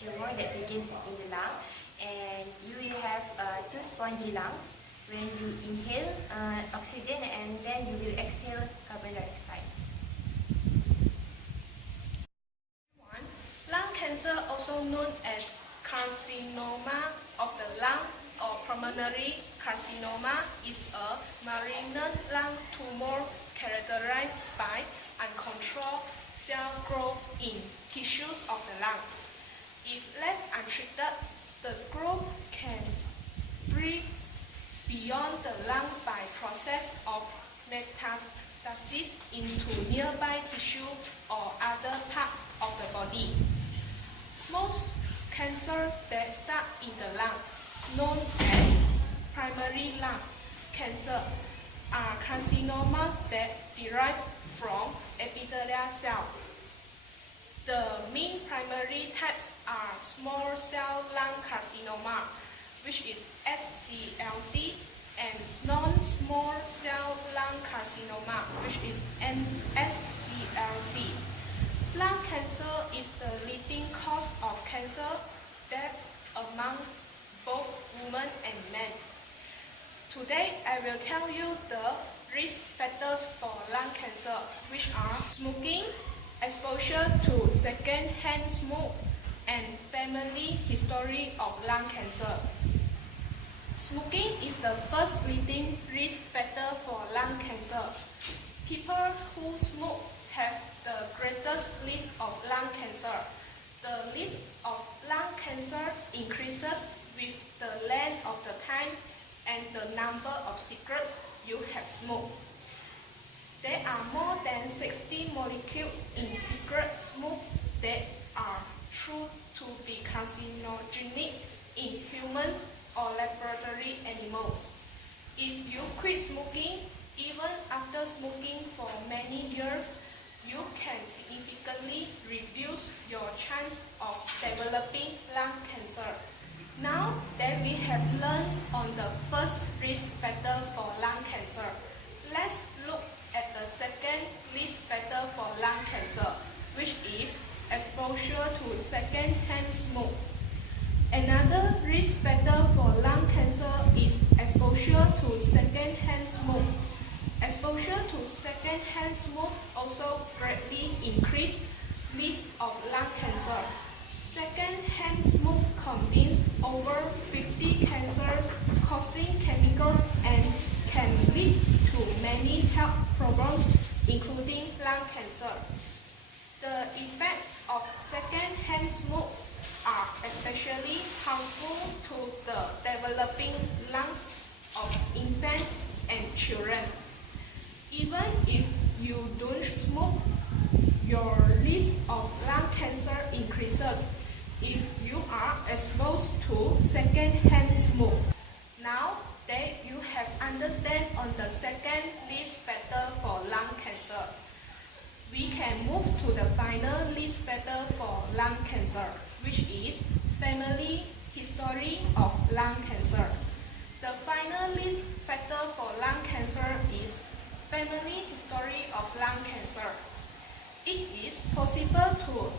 tumor that begins in the lung, and you will have two spongy lungs when you inhale oxygen and then you will exhale carbon dioxide. Lung cancer, also known as carcinoma of the lung or pulmonary carcinoma, is a malignant lung tumor characterized by uncontrolled cell growth in tissues of the lung. If left untreated, the growth can spread beyond the lung by process of metastasis into nearby tissue or other parts of the body. Most cancers that start in the lung, known as primary lung cancer, are carcinomas that derive from epithelial cells. The main primary types are small cell lung carcinoma, which is SCLC, and non-small cell lung carcinoma, which is NSCLC. Lung cancer is the leading cause of cancer deaths among both women and men. Today, I will tell you the risk factors for lung cancer, which are smoking, exposure to second-hand smoke, and family history of lung cancer. Smoking is the first leading risk factor for lung cancer. People who smoke have the greatest risk of lung cancer. The risk of lung cancer increases with the length of the time and the number of cigarettes you have smoked. There are more than 60 molecules in cigarette smoke that are true to be carcinogenic in humans or laboratory animals. If you quit smoking, even after smoking for many years, you can significantly reduce your chance of developing lung cancer. Now that we have learned on the first risk factor for lung cancer, let's look at the second risk factor for lung cancer, which is exposure to second-hand smoke. Another risk factor for lung cancer is exposure to second-hand smoke. Exposure to second-hand smoke also greatly increases risk of lung cancer. Second-hand smoke contains over 50 cancer-causing chemicals and can lead to many health problems, including lung cancer. The effects of second-hand smoke are especially harmful to the developing lungs of infants and children. Even if you don't smoke, your risk of lung cancer increases if you are exposed to second-hand smoke. Now that you have understood on the second risk factor for lung cancer, we can move to the final risk factor for lung cancer, which is family history of lung cancer. The final risk factor for lung cancer is family history of lung cancer. It is possible to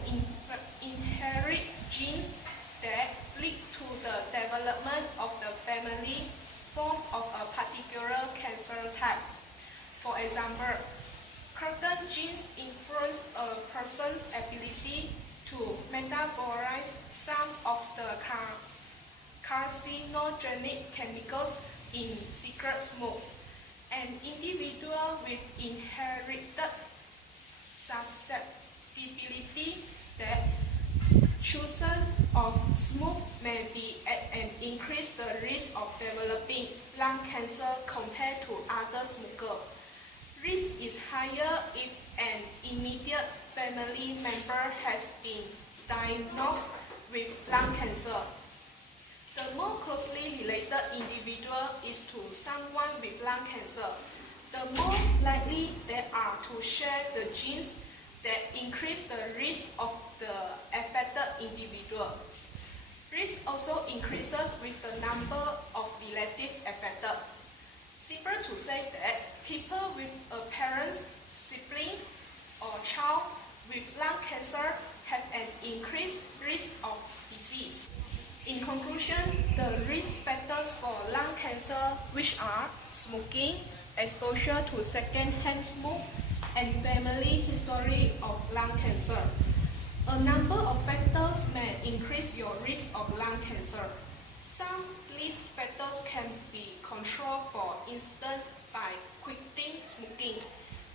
inherit genes that lead to the development of the family form of a particular cancer type. For example, certain genes influence a person's ability to metabolize some of the carcinogenic chemicals in cigarette smoke. An individual with inherited susceptibility that chooses of smoke may be at an increased risk of developing lung cancer compared to other smokers. Risk is higher if an immediate family member has been diagnosed with lung cancer. The more closely related individual is to someone with lung cancer, the more likely they are to share the genes that increase the risk of the affected individual. Risk also increases with the number of relatives affected. Simple to say that people with a parent, sibling, or child with lung cancer have an increased risk of In conclusion, the risk factors for lung cancer, which are smoking, exposure to second-hand smoke, and family history of lung cancer. A number of factors may increase your risk of lung cancer. Some risk factors can be controlled, for instance, by quitting smoking.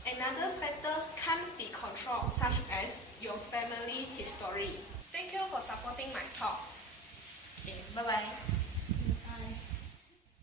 Another factors can't be controlled, such as your family history. Thank you for supporting my talk. Okay, bye-bye.